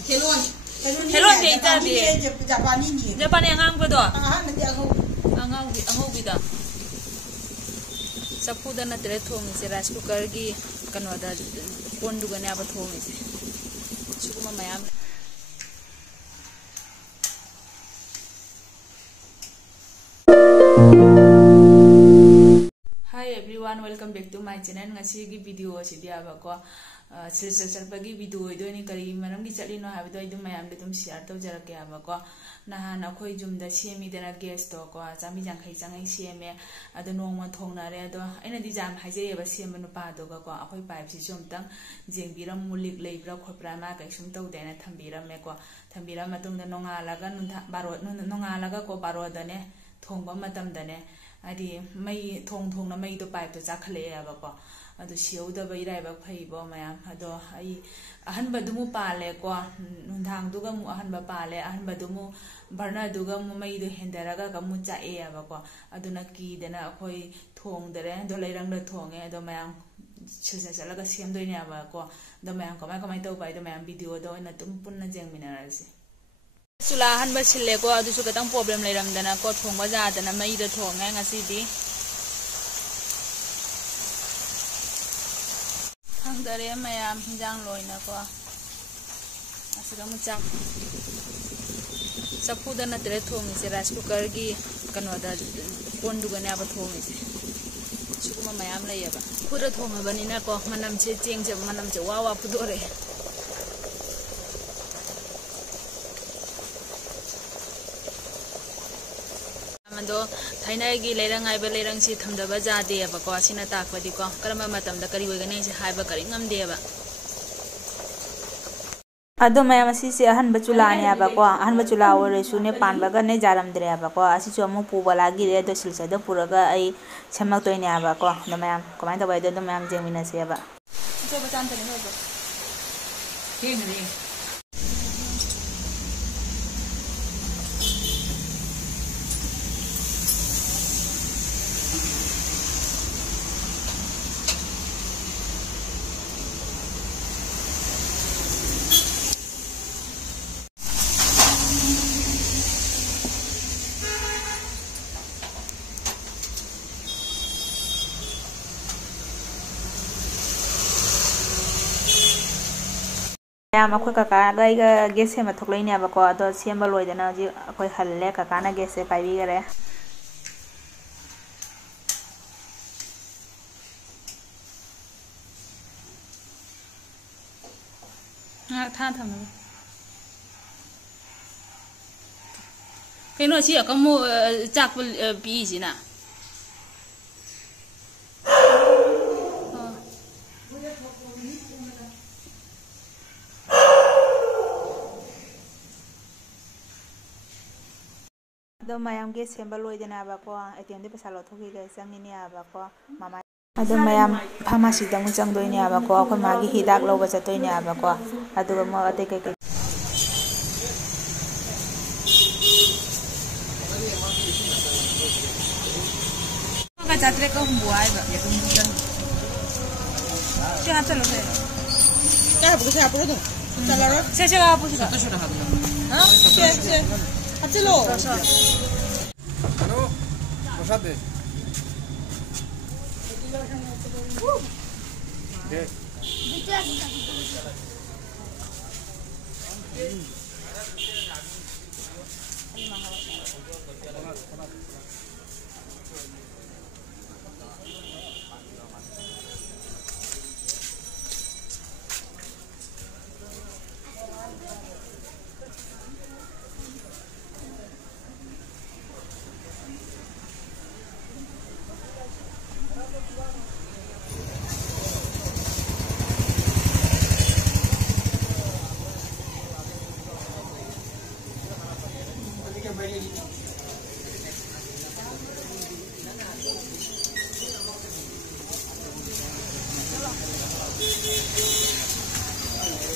hello deh jadi Japan yang ngang bedo angau bida sapuda na tere thong se rice cooker gi kanoda pondu gane aba thong se sukuma mayam. Hi everyone, welcome back to my channel. Ngasi gi video asi dia ba ko Silchar pagi video ido ni kari maram gi chali no ha video ido mayam de tum share to jara ke aba ko na na khoi jum da semi dana gas to ko chami jang khai chang ai semi ado nong ma thong na re ado aina di jam haije ba semi no pa do ko akhoi pipe si chum tang jeng biram mulik lei bra khopra ma kai sum to de na thambiram me ko thambiram matung da nonga laga nun baro nonga laga ko baro da ne thong ba matam da ne adi mai thong na mai to pipe to chakhale aba ko ado siuda ba irai ba phai bo mayam ado ai ahan ba dumu pale ko nundang duga mu ahan ba pale ahan ba dumu barna duga mu mai do hendaraga ka mu cha e aba ko aduna ki dena khoi thong dare do leirang da thong e ado mayam chisa chala ga sem doi ne aba ko do mayam kamai to bai do mayam video do na tum punna jeng minarasi sula han ba sille ko adu su katang problem leiram dana ko thong ba ja dana mai da thong e ngasi di dari mayam hinjang loina ko asira mu chak sapuda na tere thong se rice cooker gi kanoda pondu gane aba thong se sukuma mayam lai aba pura thong bani na ko manam che cheng je manam che wa pudore amando Thaina gi leirang ai ba leirang si thamdaba yade ba ko asina takpadi ko karama matam da kari wegane si hai ba kari ngam de ba ado mayam asi se ahan bachula ne aba ko ahan bachula ore su ne pan ba ga ne jaram dre aba ko asi chu mu pu bala gi re do silsa da puraga ai chamak toy ne aba ko do mayam komai da bai do mayam jemina se aba so ba chan tane ba ke ne akhoi kaka gai ga gas ma thoklai ne ba ko ado semba loi dana ji akhoi halle kaka na gas se pai bi gare ha tha tham cái nó chỉ ở cái mô chạc bị gì nè do mayam ge semba loi dana ba ko atm de pesa lo thoki ga changni ne aba ko mama ado mayam pharmacy dang chang doi ne aba ko ko magi hidak lo ba chatoi ne aba ko adu ga mo ate kai kai ka chatre ko buai ba ye tum dan cha chalo se ka bu se apuro do chala se se ga bu se to shora ha ha se Hacelo. Halo. Posate. ¿Qué?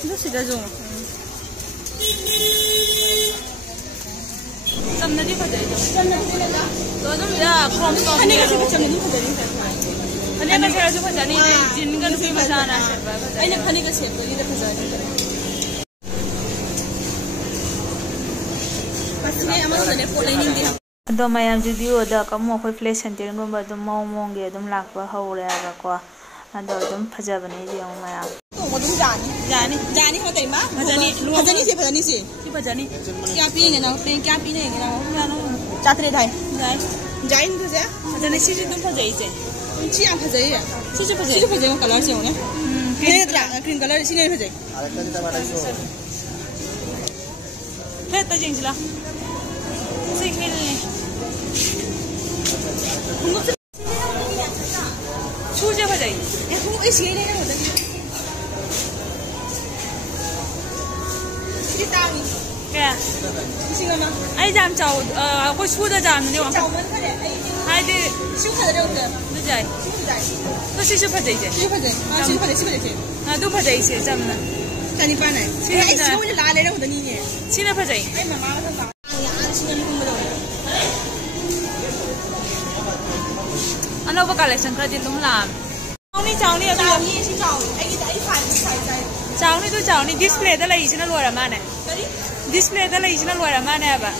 Itu sudah zoom. Tamna di pada itu. Tamna di mana? Tuh ya, from top. Hani kasi macam ni pada ni. Hani kasi ada pada ni, jin kan lebih macam mana? Ini hani kasi apa? Ini pada ni. ꯑꯗꯣ ꯃꯌꯥꯝ ꯚꯤꯗꯤꯑꯣꯗ ꯀꯃꯨ ꯑꯩꯈꯣꯏ flash ꯁꯦꯟꯇꯔꯒꯨꯝꯕ ꯑꯗꯨꯝ ꯃꯑꯣꯡꯒꯤ ꯑꯗꯨꯝ ꯂꯥꯛꯄ ꯍꯧꯔꯦ ꯍꯥꯏꯕꯀꯣ ꯑꯗꯣ ꯑꯗꯨꯝ ꯐꯖꯕꯅꯦ ꯌꯦꯡꯉꯨ ꯃꯌꯥꯝ ꯑꯗꯨꯝ ꯖꯥꯅꯤ ꯍꯥꯏꯇꯥꯏ ꯃꯥ ꯐꯖꯅꯤ ꯁꯤ ꯐꯖꯅꯤ ꯀꯌꯥ ꯄꯤꯅꯦ ꯅꯪ ꯀꯌꯥ ꯄꯤꯅꯦ ꯆꯥꯇ꯭ꯔꯦꯠ ꯍꯥꯏ ꯖꯥꯏ ꯐꯖꯩ ꯐꯖꯅꯤ ꯁꯤꯁꯨ ꯑꯗꯨꯝ ꯐꯖꯩꯁꯦ ꯁꯤ ꯌꯥꯝ ꯐꯖꯩꯌꯦ ꯁꯤꯁꯨ ꯐꯖꯩ ꯀꯂꯔꯁꯦ ꯌꯦꯡꯉꯨꯅꯦ ꯅꯠꯇ꯭ꯔꯥ ꯀ꯭ꯔꯤꯝ ꯀꯂꯔ ꯁꯤꯅ ꯐꯖꯩ ꯐꯦꯠꯇ ꯌꯦꯡꯁꯤꯂꯥ ꯁꯤ ꯈꯦꯠꯅꯩ ꯁꯨꯁꯦ ꯐꯖꯩ ꯑꯩ ꯁꯤ ꯂꯩ ꯁꯤ ꯇꯥꯡꯉꯤ ꯀꯌꯥ ꯂꯤꯁꯤꯡ ꯑꯃ ꯑꯩ ꯌꯥꯝ ꯆꯥꯎ ꯑꯩꯈꯣꯏ ꯁꯨꯗ ꯌꯥꯝꯅꯅꯦ ꯍꯥꯏꯗꯤ ꯁꯤ ꯐꯖꯔꯦ ꯑꯗꯨ ꯌꯥꯏ ꯁꯤꯁꯨ ꯐꯖꯩꯁꯦ ꯁꯤꯁꯨ ꯐꯖꯩ ꯑꯗꯨ ꯐꯖꯩꯁꯦ ꯆꯝꯅ ꯆꯅꯤꯄꯥꯟ ꯍꯥꯏ ꯁꯤ ꯑꯣꯏꯅ ꯂꯥꯛꯑ ꯂꯩꯔꯝꯒꯗꯅꯤꯅꯦ ꯁꯤꯅ ꯐꯖꯩ ꯑꯩ ꯃꯃꯥ ꯃꯊꯪ ꯑꯅꯧꯕ ꯀꯂꯦꯛꯁꯟ ꯈꯔꯗꯤ ꯑꯗꯨꯝ ꯂꯥꯛꯑꯃꯤ ꯆꯥꯎꯅꯤ ꯆꯥꯎꯅꯤ ꯑꯗꯨ ꯆꯥꯎꯅꯤ ꯗꯤꯁꯄ꯭ꯂꯦꯗ ꯂꯩꯁꯤꯅ ꯂꯣꯏꯔ ꯃꯥꯅꯦ ꯗꯤꯁꯄ꯭ꯂꯦꯗ ꯂꯩꯁꯤꯅ ꯂꯣꯏꯔ ꯃꯥꯅꯦ ꯍꯥꯏꯕ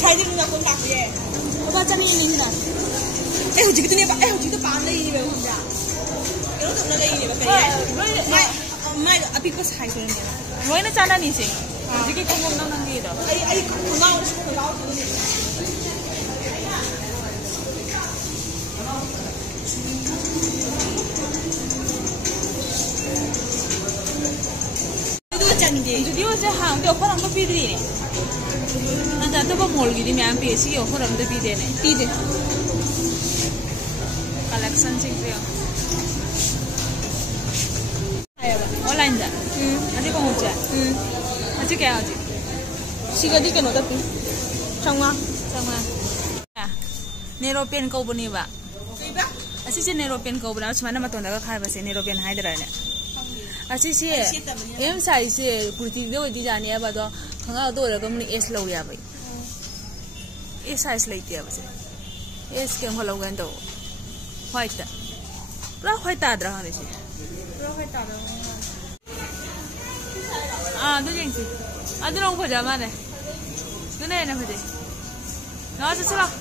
ꯁꯥꯏꯗ ꯂꯨꯅ ꯀꯣꯟ ꯂꯥꯛꯄꯤꯌꯦ ꯂꯨꯄꯥ 100ꯁꯤꯅ ꯑꯩ ꯍꯧꯖꯤꯛꯀꯤꯗꯨꯅꯦꯕ ꯑꯩ ꯍꯧꯖꯤꯛꯇ ꯄꯥꯝ ꯂꯩꯔꯤꯅꯦꯕ ꯈꯪꯕ꯭ꯔꯥ ꯀꯩꯅꯣ ꯇꯧꯅ ꯂꯩꯔꯤꯅꯦꯕ ꯀꯔꯤ ꯃꯥꯏ ꯑꯄꯤꯛꯄ ꯁꯥꯏꯖ ꯑꯣꯏꯔꯅꯦꯕ ꯂꯣꯏꯅ ꯆꯥꯟꯅꯅꯤꯁꯦ ꯍꯧꯖꯤꯛꯀꯤ ꯈꯣꯡꯎꯞ ꯅꯪꯒꯤꯗꯣ ꯑꯩ ꯈꯣꯡꯒꯥꯎ ꯚꯤꯗꯤꯑꯣꯁꯦ ꯍꯥꯡꯗꯦ ꯑꯣꯐꯔ ꯑꯝꯇ ꯄꯤꯗ꯭ꯔꯤꯅꯦ ꯅꯠꯇ꯭ꯔ ꯑꯇꯣꯞꯄ ꯃꯣꯜꯒꯤꯗꯤ ꯃꯌꯥꯝ ꯄꯤꯌꯦ ꯁꯤꯒꯤ ꯑꯣꯐꯔ ꯑꯝꯇ ꯄꯤꯗꯦꯅꯦ ꯄꯤꯗꯦ ꯀꯂꯦꯛꯁꯟꯁꯤꯡꯁꯦ ꯑꯣꯟꯂꯥꯏꯟꯗ ꯑꯁꯤ ꯈꯣꯡꯎꯞꯁꯦ ꯑꯁꯤ ꯀꯌꯥ ꯍꯧꯖꯤꯛ ꯁꯤꯒꯗꯤ ꯀꯩꯅꯣꯗ ꯄꯤ 500 ꯅꯦꯔꯣ ꯄꯦꯟ ꯀꯧꯕꯅꯦꯕ ꯑꯁꯤꯁꯦ ꯅꯦꯔꯣ ꯄꯦꯟ ꯀꯧꯕꯅꯦ ꯁꯨꯃꯥꯏꯅ ꯃꯇꯣꯟꯗꯒ ꯈꯥꯏꯕꯁꯦ ꯅꯦꯔꯣ ꯄꯦꯟ ꯍꯥꯏꯗ꯭ꯔꯥꯅꯦ ꯑꯁꯤꯁꯦ ꯑꯦꯝ ꯁꯥꯏꯖꯁꯦ ꯀꯨꯔꯇꯤꯗ ꯑꯣꯏꯗꯤ ꯌꯥꯅꯤꯕ ꯑꯗꯣ ꯈꯪꯉꯛꯑꯗ ꯑꯣꯏꯔꯒ ꯃꯨꯅ ꯑꯦꯁ ꯂꯧ ꯌꯥꯕ ꯑꯦꯁ ꯁꯥꯏꯖ ꯂꯩꯇꯦꯕꯁꯦ ꯑꯦꯁ ꯀꯦꯝ ꯈꯣꯠꯂꯧꯒꯦꯅ ꯇꯧꯕ ꯍ꯭ꯋꯥꯏꯠꯇ ꯄꯨꯔꯥ ꯍ꯭ꯋꯥꯏꯠ ꯇꯥꯗ꯭ꯔꯥ ꯈꯪꯗꯦ ꯁꯤ ꯄꯨꯔꯥ ꯍ꯭ꯋꯥꯏꯠ ꯇꯥꯗ꯭ꯔꯥ ꯑꯗꯨ ꯌꯦꯡꯁꯤ ꯑꯗꯨꯅ ꯑꯃꯨꯛ ꯐꯖ ꯃꯥꯜꯂꯦ ꯑꯗꯨꯅ ꯍꯦꯟꯅ ꯐꯖꯩ ꯉꯥ ꯆꯠꯁꯤ ꯂꯥꯛ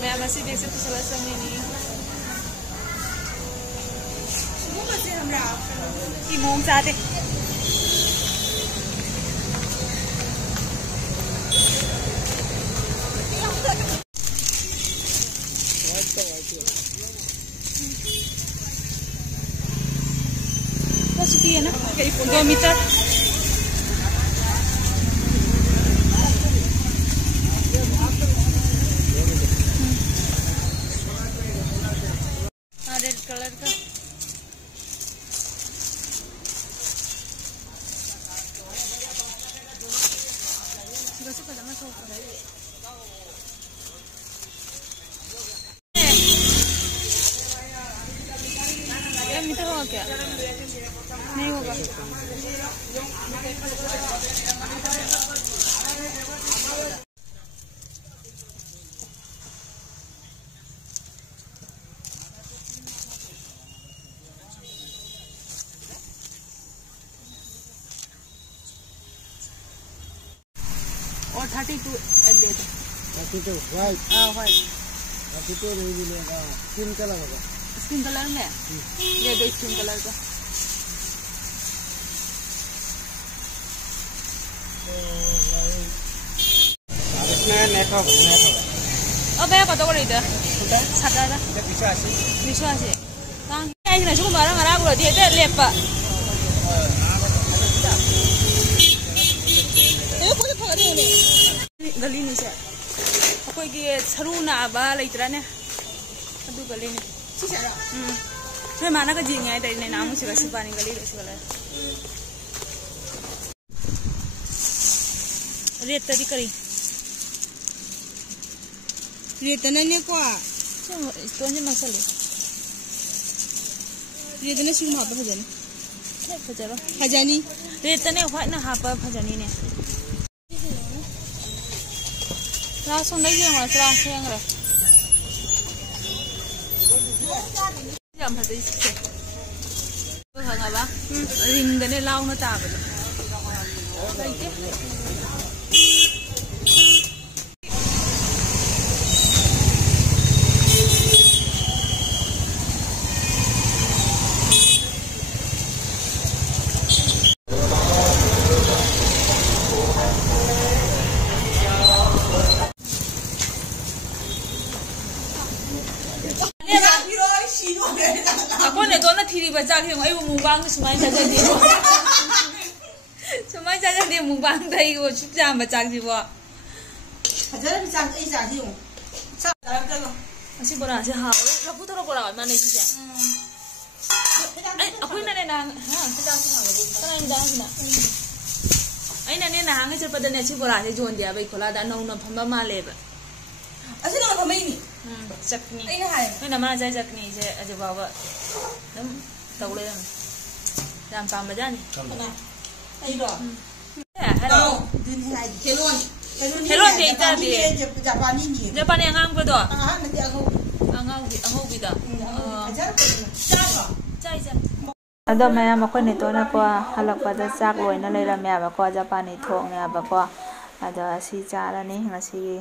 ꯃꯌꯥꯝ ꯑꯁꯤ ꯕꯦꯒꯁꯦ ꯄꯨꯁꯜꯂ ꯆꯪꯉꯤꯅꯤ 이 몸자대 What's the na? 2 meter. Red color का मीटर होगा क्या नहीं होगा और 32 एक दे दो 32 व्हाइट व्हाइट 32 नहीं मिलेगा स्किन कलर होगा स्किन कलर में दे दो स्किन कलर का इसमें नेट होगा अब मैं पता कर इधर सादा दा विश्वासी कहाँ क्या इधर शुरू मारा मारा बोला दिए थे लेपा ये कुछ पकड़ नहीं गली नहीं से कोई के सरू ना बाल इतना ने अदु गली नहीं मैं माना का जींग है तेरे ने नाम उसे वैसे पानी गली वैसे वाला रेट तरी करी रेट नहीं क्या इसको नहीं मसाले रेट नहीं सिंह हापा भजनी भजरो भजनी रेट नहीं व्हाइट ना हापा भजनी ने रात सुन नहीं जाऊँगा रात से अंगरा जम फटे इससे तो हंगा बा रिंग ने लाऊं ना ताबले Aku nih tuh thiri baca yang ayo mukbang semai saja dia. Semai saja dia mukbang tadi gua cuma baca sih gua. Ajar bisa isa sih. Masih bola sih hal. Lalu tuh bola mana sih? Aku ini nang, karena ini dah sih. Ini nang itu pada nasi bola sih jual dia baik bola dan nong pamba malib. Asal kalau kamu ini. Chutney. Ini hai. Ini nama saya chutney je aja bawa. Nam tahu le nam. Jangan paham aja nih. Mana? Ayo. Ya, hello. Ini hai. Helon. Helon dia itu dia. Japan ini. Japan yang ngang betul. Nanti aku. Angau bida. Ajar apa? Cai. Ado maya makoi ni to na ko halak pada chak loi na leiram ya ba ko Japan ni thong ya ba ko ado si cha ra ni ngasi